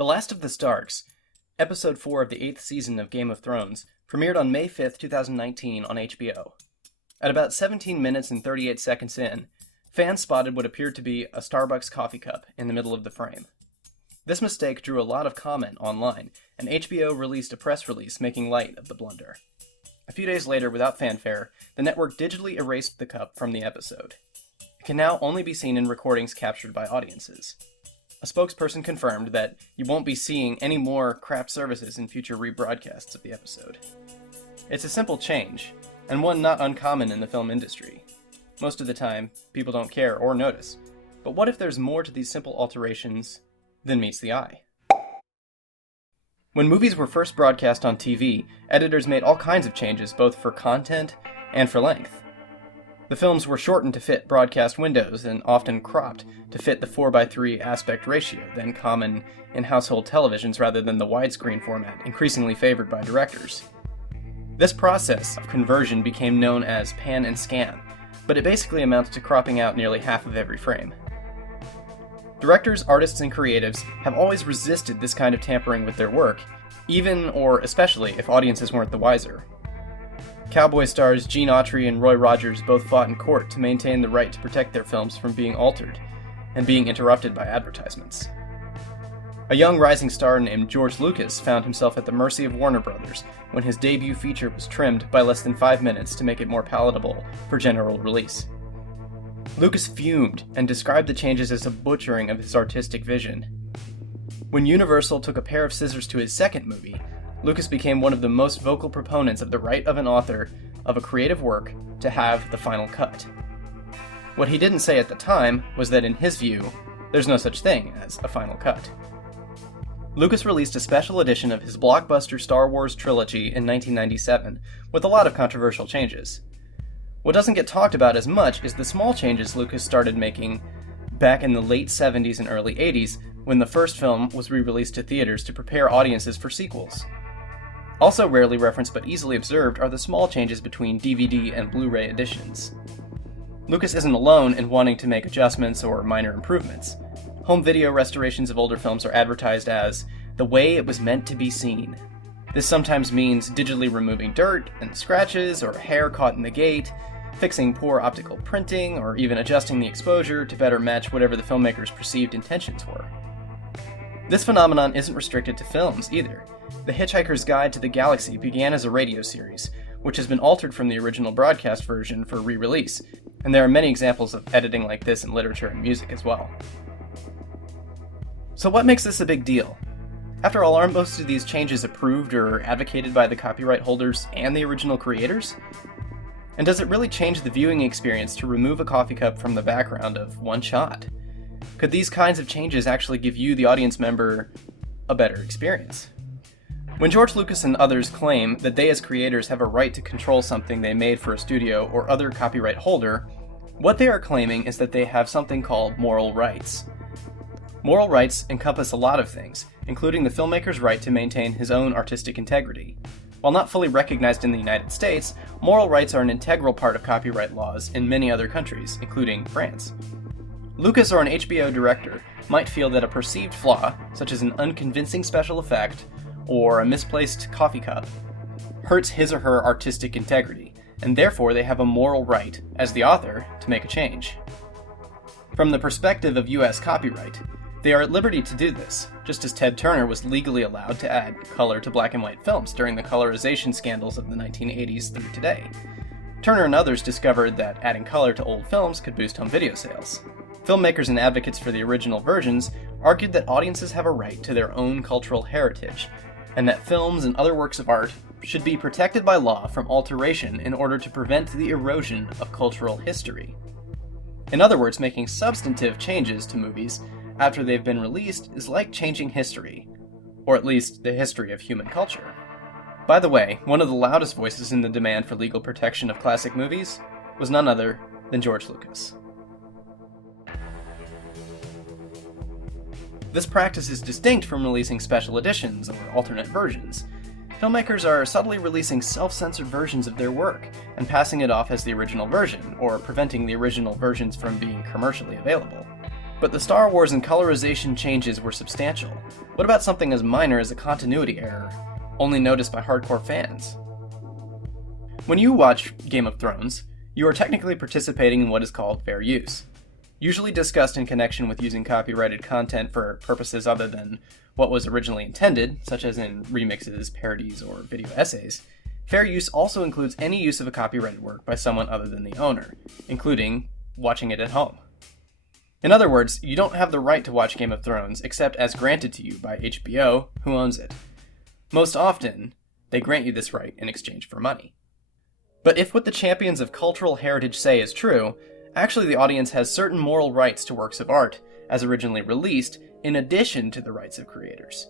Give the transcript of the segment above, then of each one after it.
The Last of the Starks, Episode 4 of the 8th season of Game of Thrones, premiered on May 5th, 2019 on HBO. At about 17 minutes and 38 seconds in, fans spotted what appeared to be a Starbucks coffee cup in the middle of the frame. This mistake drew a lot of comment online, and HBO released a press release making light of the blunder. A few days later, without fanfare, the network digitally erased the cup from the episode. It can now only be seen in recordings captured by audiences. A spokesperson confirmed that you won't be seeing any more craft services in future rebroadcasts of the episode. It's a simple change, and one not uncommon in the film industry. Most of the time, people don't care or notice. But what if there's more to these simple alterations than meets the eye? When movies were first broadcast on TV, editors made all kinds of changes both for content and for length. The films were shortened to fit broadcast windows and often cropped to fit the 4:3 aspect ratio, then common in household televisions rather than the widescreen format increasingly favored by directors. This process of conversion became known as pan and scan, but it basically amounts to cropping out nearly half of every frame. Directors, artists, and creatives have always resisted this kind of tampering with their work, even or especially if audiences weren't the wiser. Cowboy stars Gene Autry and Roy Rogers both fought in court to maintain the right to protect their films from being altered and being interrupted by advertisements. A young rising star named George Lucas found himself at the mercy of Warner Brothers when his debut feature was trimmed by less than 5 minutes to make it more palatable for general release. Lucas fumed and described the changes as a butchering of his artistic vision. When Universal took a pair of scissors to his second movie, Lucas became one of the most vocal proponents of the right of an author of a creative work to have the final cut. What he didn't say at the time was that in his view, there's no such thing as a final cut. Lucas released a special edition of his blockbuster Star Wars trilogy in 1997 with a lot of controversial changes. What doesn't get talked about as much is the small changes Lucas started making back in the late 70s and early 80s when the first film was re-released to theaters to prepare audiences for sequels. Also rarely referenced but easily observed are the small changes between DVD and Blu-ray editions. Lucas isn't alone in wanting to make adjustments or minor improvements. Home video restorations of older films are advertised as the way it was meant to be seen. This sometimes means digitally removing dirt and scratches or hair caught in the gate, fixing poor optical printing, or even adjusting the exposure to better match whatever the filmmaker's perceived intentions were. This phenomenon isn't restricted to films either. The Hitchhiker's Guide to the Galaxy began as a radio series, which has been altered from the original broadcast version for re-release, and there are many examples of editing like this in literature and music as well. So what makes this a big deal? After all, aren't most of these changes approved or advocated by the copyright holders and the original creators? And does it really change the viewing experience to remove a coffee cup from the background of one shot? Could these kinds of changes actually give you, the audience member, a better experience? When George Lucas and others claim that they as creators have a right to control something they made for a studio or other copyright holder, what they are claiming is that they have something called moral rights. Moral rights encompass a lot of things, including the filmmaker's right to maintain his own artistic integrity. While not fully recognized in the United States, moral rights are an integral part of copyright laws in many other countries, including France. Lucas or an HBO director might feel that a perceived flaw, such as an unconvincing special effect or a misplaced coffee cup, hurts his or her artistic integrity, and therefore they have a moral right, as the author, to make a change. From the perspective of US copyright, they are at liberty to do this, just as Ted Turner was legally allowed to add color to black and white films during the colorization scandals of the 1980s through today. Turner and others discovered that adding color to old films could boost home video sales. Filmmakers and advocates for the original versions argued that audiences have a right to their own cultural heritage, and that films and other works of art should be protected by law from alteration in order to prevent the erosion of cultural history. In other words, making substantive changes to movies after they've been released is like changing history, or at least the history of human culture. By the way, one of the loudest voices in the demand for legal protection of classic movies was none other than George Lucas. This practice is distinct from releasing special editions or alternate versions. Filmmakers are subtly releasing self-censored versions of their work and passing it off as the original version, or preventing the original versions from being commercially available. But the Star Wars and colorization changes were substantial. What about something as minor as a continuity error, only noticed by hardcore fans? When you watch Game of Thrones, you are technically participating in what is called fair use. Usually discussed in connection with using copyrighted content for purposes other than what was originally intended, such as in remixes, parodies, or video essays, fair use also includes any use of a copyrighted work by someone other than the owner, including watching it at home. In other words, you don't have the right to watch Game of Thrones except as granted to you by HBO, who owns it. Most often, they grant you this right in exchange for money. But if what the champions of cultural heritage say is true, actually the audience has certain moral rights to works of art, as originally released, in addition to the rights of creators.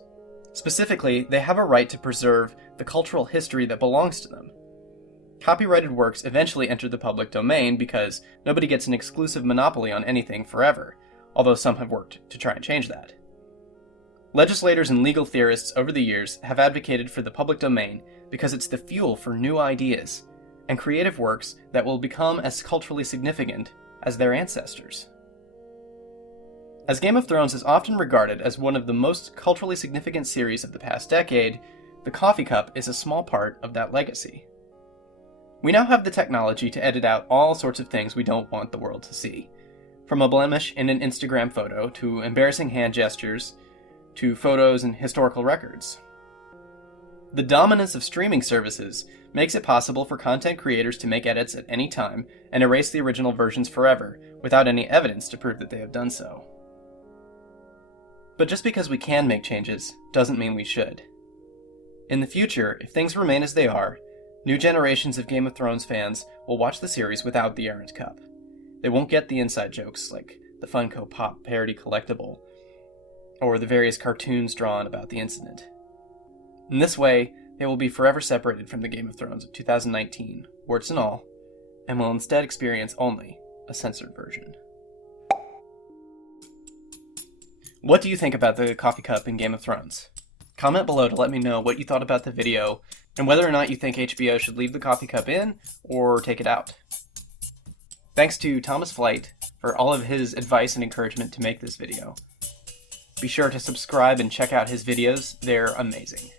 Specifically, they have a right to preserve the cultural history that belongs to them. Copyrighted works eventually enter the public domain because nobody gets an exclusive monopoly on anything forever, although some have worked to try and change that. Legislators and legal theorists over the years have advocated for the public domain because it's the fuel for new ideas and creative works that will become as culturally significant as their ancestors. As Game of Thrones is often regarded as one of the most culturally significant series of the past decade, the coffee cup is a small part of that legacy. We now have the technology to edit out all sorts of things we don't want the world to see, from a blemish in an Instagram photo to embarrassing hand gestures to photos and historical records. The dominance of streaming services makes it possible for content creators to make edits at any time and erase the original versions forever without any evidence to prove that they have done so. But just because we can make changes doesn't mean we should. In the future, if things remain as they are, new generations of Game of Thrones fans will watch the series without the Errant Cup. They won't get the inside jokes like the Funko Pop parody collectible, or the various cartoons drawn about the incident. In this way, they will be forever separated from the Game of Thrones of 2019, warts and all, and will instead experience only a censored version. What do you think about the coffee cup in Game of Thrones? Comment below to let me know what you thought about the video, and whether or not you think HBO should leave the coffee cup in, or take it out. Thanks to Thomas Flight for all of his advice and encouragement to make this video. Be sure to subscribe and check out his videos, they're amazing.